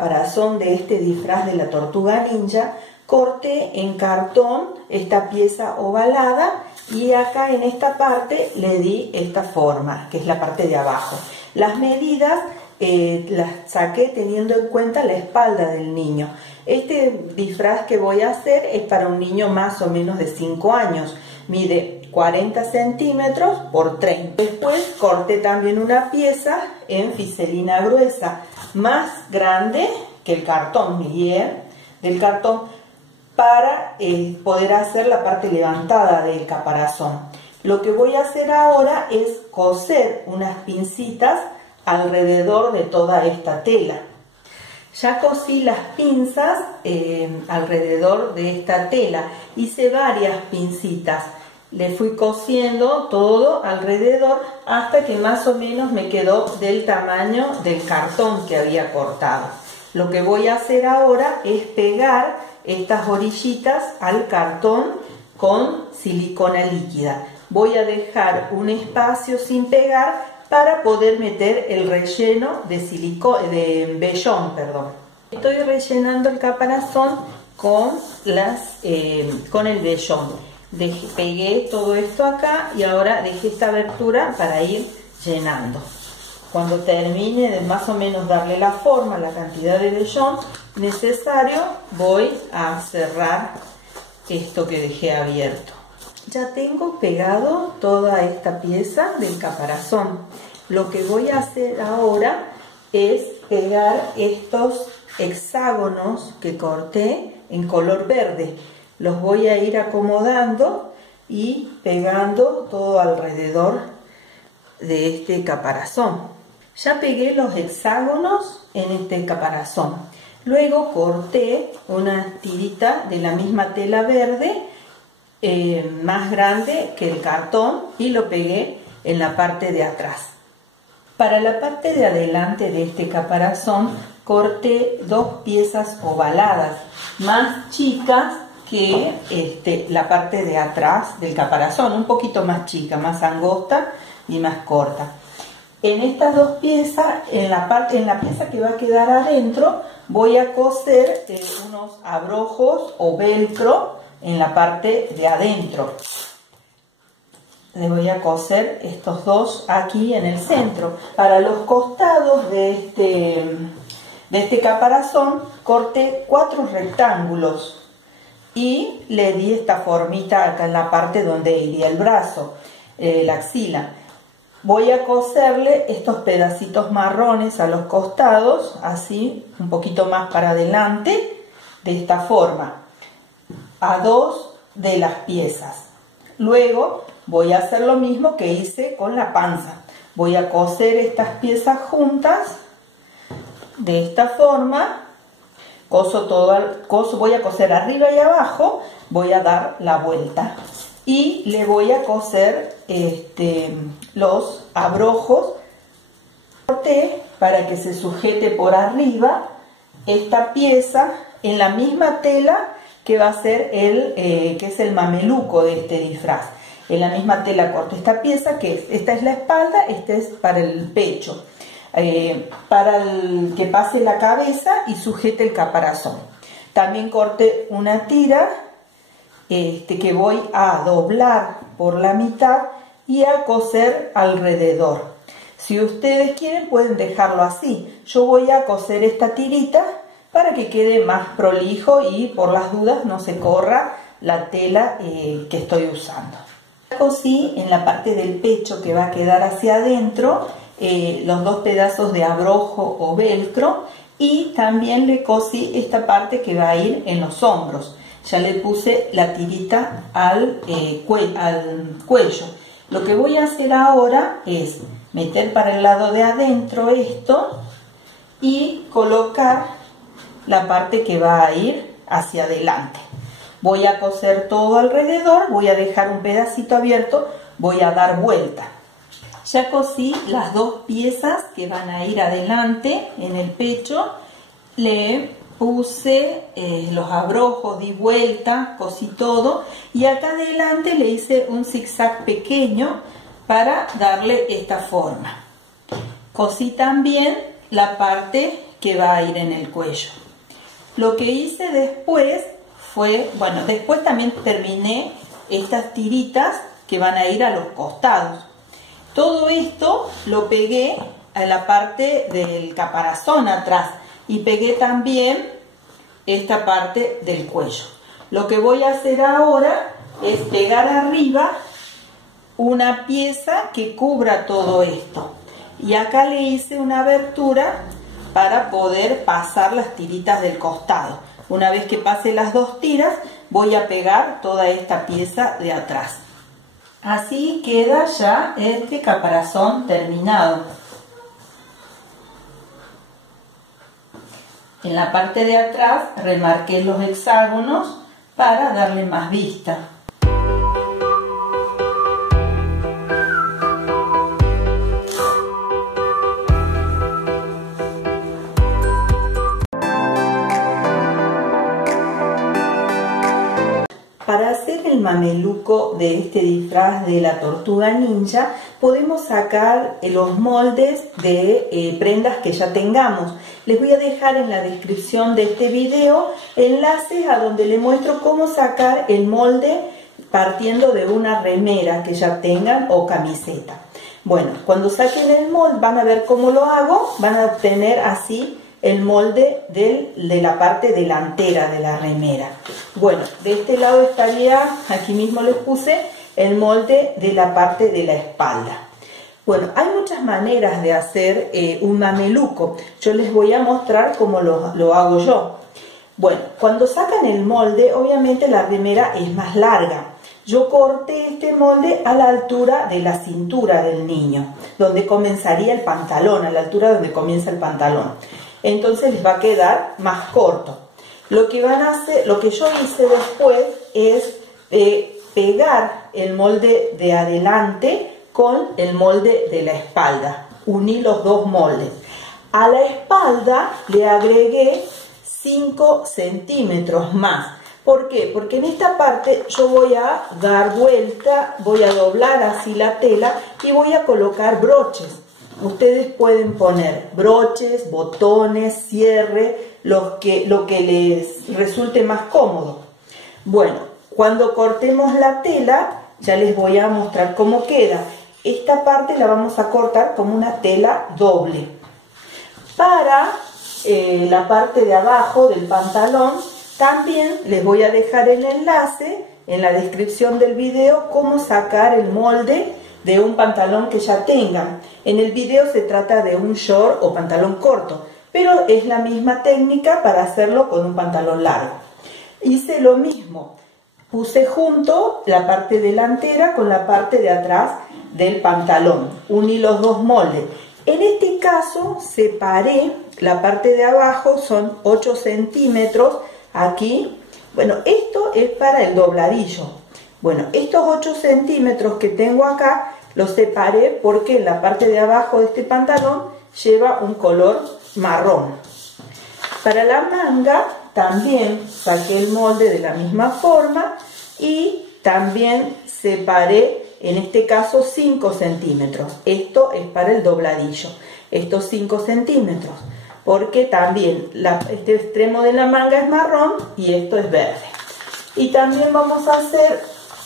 caparazón de este disfraz de la tortuga ninja, corté en cartón esta pieza ovalada y acá en esta parte le di esta forma, que es la parte de abajo. Las medidas las saqué teniendo en cuenta la espalda del niño. Este disfraz que voy a hacer es para un niño más o menos de 5 años. Mide 40 centímetros por 30. Después corté también una pieza en fiselina gruesa, más grande que el cartón, me guié del cartón, para poder hacer la parte levantada del caparazón. Lo que voy a hacer ahora es coser unas pincitas alrededor de toda esta tela. Ya cosí las pinzas alrededor de esta tela, hice varias pincitas, le fui cosiendo todo alrededor hasta que más o menos me quedó del tamaño del cartón que había cortado. Lo que voy a hacer ahora es pegar estas orillitas al cartón con silicona líquida. Voy a dejar un espacio sin pegar para poder meter el relleno de vellón, perdón. Estoy rellenando el caparazón con el vellón. Pegué todo esto acá y ahora dejé esta abertura para ir llenando. Cuando termine de más o menos darle la forma, la cantidad de vellón necesario, voy a cerrar esto que dejé abierto. Ya tengo pegado toda esta pieza del caparazón. Lo que voy a hacer ahora es pegar estos hexágonos que corté en color verde. Los voy a ir acomodando y pegando todo alrededor de este caparazón. Ya pegué los hexágonos en este caparazón. Luego corté una tirita de la misma tela verde, más grande que el cartón, y lo pegué en la parte de atrás. Para la parte de adelante de este caparazón corté dos piezas ovaladas, más chicas que la parte de atrás del caparazón, un poquito más chica, más angosta y más corta. En estas dos piezas, en la pieza que va a quedar adentro, voy a coser unos abrojos o velcro en la parte de adentro. Le voy a coser estos dos aquí en el centro. Para los costados de este caparazón corté 4 rectángulos y le di esta formita acá en la parte donde iría el brazo, la axila. Voy a coserle estos pedacitos marrones a los costados, así, un poquito más para adelante, de esta forma, a 2 de las piezas. Luego voy a hacer lo mismo que hice con la panza. Voy a coser estas piezas juntas, de esta forma. Voy a coser arriba y abajo, voy a dar la vuelta. Y le voy a coser los abrojos. Corté para que se sujete por arriba esta pieza en la misma tela que va a ser que es el mameluco de este disfraz. En la misma tela corté esta pieza, esta es la espalda, esta es para el pecho, para que pase la cabeza y sujete el caparazón. También corté una tira que voy a doblar por la mitad y a coser alrededor. Si ustedes quieren pueden dejarlo así. Yo voy a coser esta tirita para que quede más prolijo y por las dudas no se corra la tela que estoy usando. Cosí en la parte del pecho que va a quedar hacia adentro los 2 pedazos de abrojo o velcro, y también le cosí esta parte que va a ir en los hombros. Ya le puse la tirita al cuello. Lo que voy a hacer ahora es meter para el lado de adentro esto y colocar la parte que va a ir hacia adelante. Voy a coser todo alrededor, voy a dejar un pedacito abierto, voy a dar vuelta. Ya cosí las 2 piezas que van a ir adelante en el pecho, le puse los abrojos, di vuelta, cosí todo, y acá adelante le hice un zigzag pequeño para darle esta forma. Cosí también la parte que va a ir en el cuello. Lo que hice después fue, bueno, después también terminé estas tiritas que van a ir a los costados. Todo esto lo pegué a la parte del caparazón atrás y pegué también esta parte del cuello. Lo que voy a hacer ahora es pegar arriba una pieza que cubra todo esto. Y acá le hice una abertura para poder pasar las tiritas del costado. Una vez que pase las dos tiras, voy a pegar toda esta pieza de atrás. Así queda ya este caparazón terminado. En la parte de atrás remarqué los hexágonos para darle más vista. Para hacer el mameluco de este disfraz de la tortuga ninja, podemos sacar los moldes de prendas que ya tengamos. Les voy a dejar en la descripción de este video enlaces a donde les muestro cómo sacar el molde partiendo de una remera que ya tengan o camiseta. Bueno, cuando saquen el molde van a ver cómo lo hago, van a obtener así el molde de la parte delantera de la remera. Bueno, de este lado estaría, aquí mismo les puse, el molde de la parte de la espalda. Bueno, hay muchas maneras de hacer un mameluco. Yo les voy a mostrar cómo lo hago yo. Bueno, cuando sacan el molde, obviamente la remera es más larga. Yo corté este molde a la altura de la cintura del niño, donde comenzaría el pantalón, a la altura donde comienza el pantalón. Entonces les va a quedar más corto. Lo que van a hacer, lo que yo hice después es pegar el molde de adelante con el molde de la espalda. Uní los dos moldes. A la espalda le agregué 5 centímetros más. ¿Por qué? Porque en esta parte yo voy a dar vuelta, voy a doblar así la tela y voy a colocar broches. Ustedes pueden poner broches, botones, cierre, lo que les resulte más cómodo. Bueno, cuando cortemos la tela, ya les voy a mostrar cómo queda. Esta parte la vamos a cortar como una tela doble. Para la parte de abajo del pantalón, también les voy a dejar el enlace en la descripción del video cómo sacar el molde de un pantalón que ya tengan. En el video se trata de un short o pantalón corto, pero es la misma técnica para hacerlo con un pantalón largo. Hice lo mismo, puse junto la parte delantera con la parte de atrás del pantalón, uní los dos moldes. En este caso separé la parte de abajo, son 8 centímetros aquí. Bueno, esto es para el dobladillo. Bueno, estos 8 centímetros que tengo acá los separé porque en la parte de abajo de este pantalón lleva un color marrón. Para la manga también saqué el molde de la misma forma y también separé, en este caso, 5 centímetros. Esto es para el dobladillo, estos 5 centímetros, porque también este extremo de la manga es marrón y esto es verde. Y también vamos a hacer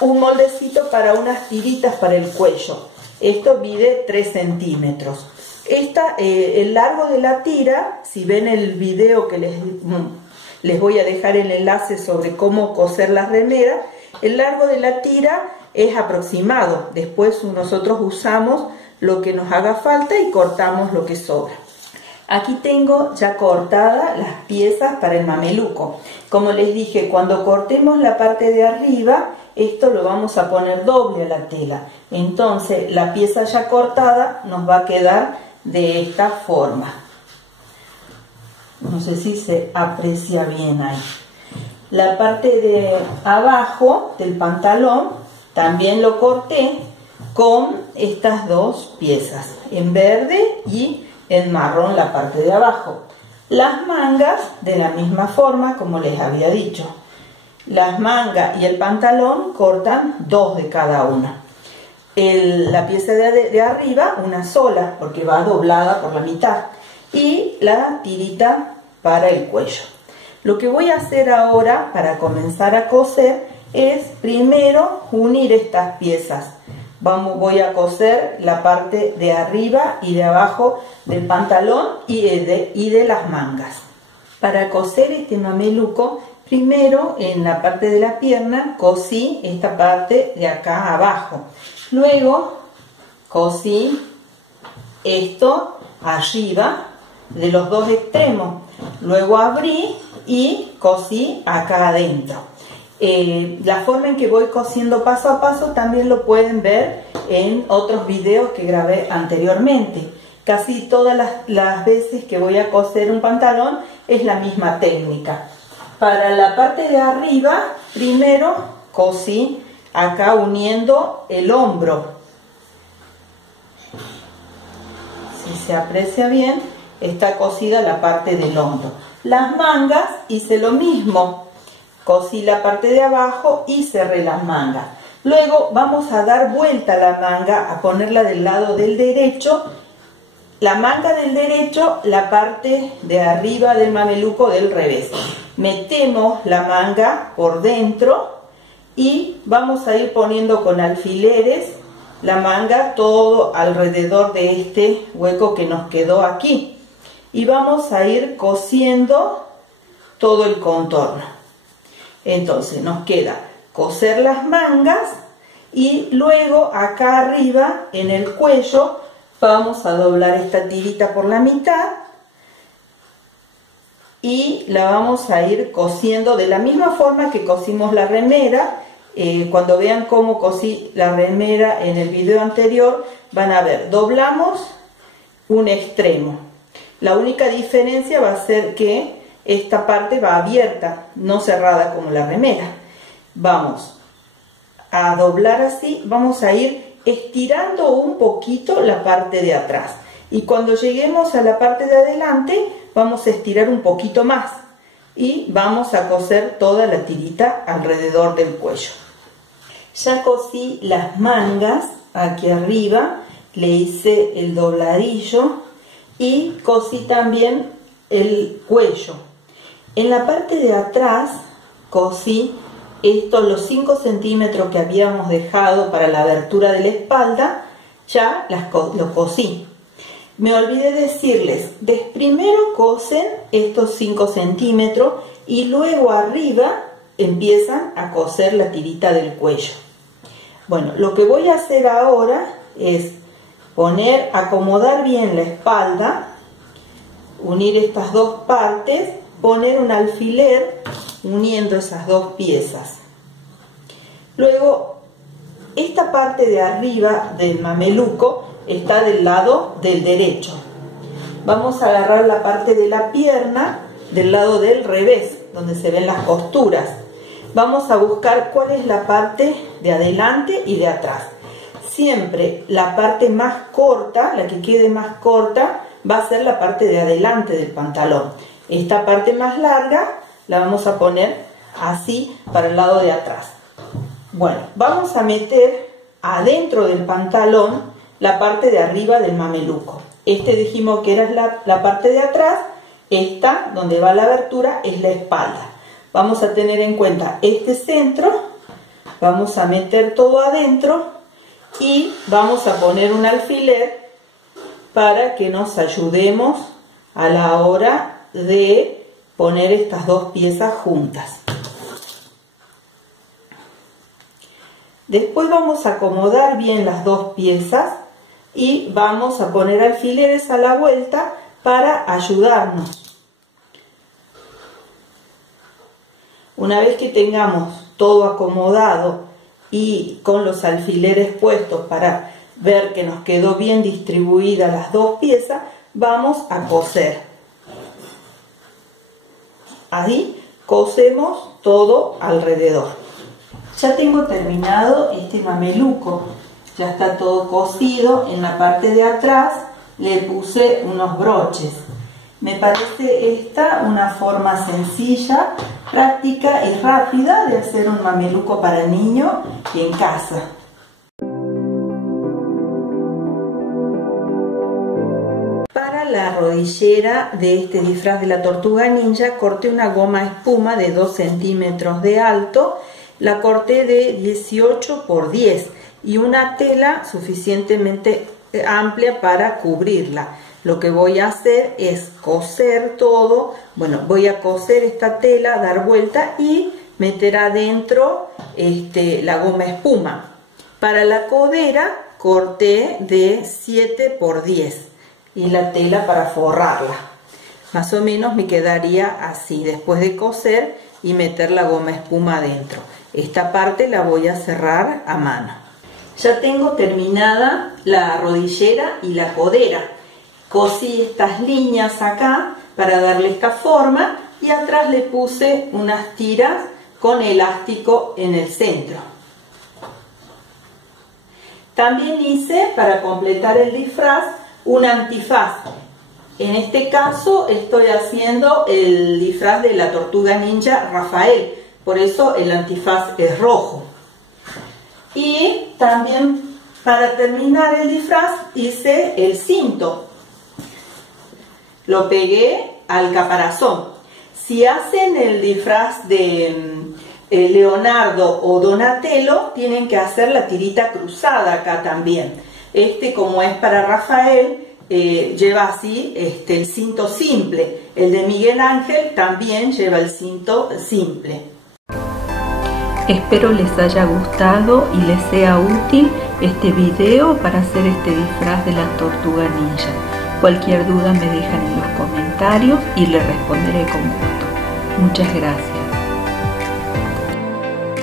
un moldecito para unas tiritas para el cuello. Esto mide 3 centímetros. El largo de la tira, si ven el video que les voy a dejar el enlace sobre cómo coser las remeras, el largo de la tira es aproximado. Después nosotros usamos lo que nos haga falta y cortamos lo que sobra. Aquí tengo ya cortadas las piezas para el mameluco. Como les dije, cuando cortemos la parte de arriba, esto lo vamos a poner doble a la tela. Entonces la pieza ya cortada nos va a quedar de esta forma. No sé si se aprecia bien ahí. La parte de abajo del pantalón también lo corté con estas dos piezas, en verde y en marrón la parte de abajo. Las mangas de la misma forma, como les había dicho. Las mangas y el pantalón cortan 2 de cada una. La pieza de arriba una sola, porque va doblada por la mitad. y la tirita para el cuello. Lo que voy a hacer ahora para comenzar a coser es primero unir estas piezas. Voy a coser la parte de arriba y de abajo del pantalón y de las mangas. Para coser este mameluco, primero en la parte de la pierna cosí esta parte de acá abajo. Luego cosí esto arriba de los dos extremos. Luego abrí y cosí acá adentro. La forma en que voy cosiendo paso a paso también lo pueden ver en otros videos que grabé anteriormente. Casi todas las veces que voy a coser un pantalón es la misma técnica. Para la parte de arriba, primero cosí acá uniendo el hombro. Si se aprecia bien, está cosida la parte del hombro. Las mangas hice lo mismo. Cosí la parte de abajo y cerré las mangas. Luego vamos a dar vuelta a la manga, a ponerla del lado del derecho. La manga del derecho, la parte de arriba del mameluco del revés. Metemos la manga por dentro y vamos a ir poniendo con alfileres la manga todo alrededor de este hueco que nos quedó aquí. Y vamos a ir cosiendo todo el contorno. Entonces nos queda coser las mangas y luego acá arriba en el cuello vamos a doblar esta tirita por la mitad y la vamos a ir cosiendo de la misma forma que cosimos la remera. Cuando vean cómo cosí la remera en el video anterior van a ver, doblamos un extremo. La única diferencia va a ser que esta parte va abierta, no cerrada como la remera. Vamos a doblar así, vamos a ir estirando un poquito la parte de atrás. Y cuando lleguemos a la parte de adelante, vamos a estirar un poquito más. Y vamos a coser toda la tirita alrededor del cuello. Ya cosí las mangas aquí arriba, le hice el dobladillo y cosí también el cuello. En la parte de atrás cosí los 5 centímetros que habíamos dejado para la abertura de la espalda, ya lo cosí. Me olvidé decirles, primero cosen estos 5 centímetros y luego arriba empiezan a coser la tirita del cuello. Bueno, lo que voy a hacer ahora es acomodar bien la espalda, unir estas dos partes, poner un alfiler uniendo esas dos piezas. Luego, esta parte de arriba del mameluco está del lado del derecho. Vamos a agarrar la parte de la pierna del lado del revés, donde se ven las costuras. Vamos a buscar cuál es la parte de adelante y de atrás. Siempre la parte más corta, la que quede más corta, va a ser la parte de adelante del pantalón. Esta parte más larga la vamos a poner así para el lado de atrás. Bueno, vamos a meter adentro del pantalón la parte de arriba del mameluco. Dijimos que era la parte de atrás, esta donde va la abertura es la espalda. Vamos a tener en cuenta este centro, vamos a meter todo adentro y vamos a poner un alfiler para que nos ayudemos a la hora de poner estas dos piezas juntas. Después vamos a acomodar bien las dos piezas y vamos a poner alfileres a la vuelta para ayudarnos. Una vez que tengamos todo acomodado y con los alfileres puestos para ver que nos quedó bien distribuidas las dos piezas, vamos a coser. Ahí cosemos todo alrededor. Ya tengo terminado este mameluco, ya está todo cosido. En la parte de atrás le puse unos broches. Me parece esta una forma sencilla, práctica y rápida de hacer un mameluco para niño en casa. Para la rodillera de este disfraz de la tortuga ninja, corté una goma espuma de 2 centímetros de alto, la corté de 18 por 10 y una tela suficientemente amplia para cubrirla. Lo que voy a hacer es coser todo, bueno, voy a coser esta tela, dar vuelta y meter adentro la goma espuma. Para la codera corté de 7 por 10 y la tela para forrarla. Más o menos me quedaría así después de coser y meter la goma espuma adentro. Esta parte la voy a cerrar a mano. Ya tengo terminada la rodillera y la codera. Cosí estas líneas acá para darle esta forma y atrás le puse unas tiras con elástico en el centro. También hice, para completar el disfraz, un antifaz. En este caso estoy haciendo el disfraz de la tortuga ninja Rafael, por eso el antifaz es rojo. Y también, para terminar el disfraz, hice el cinto. Lo pegué al caparazón. Si hacen el disfraz de Leonardo o Donatello, tienen que hacer la tirita cruzada acá también. Como es para Rafael, lleva así el cinto simple. El de Miguel Ángel también lleva el cinto simple. Espero les haya gustado y les sea útil este video para hacer este disfraz de la tortuga ninja. Cualquier duda me dejan en los comentarios y les responderé con gusto. Muchas gracias.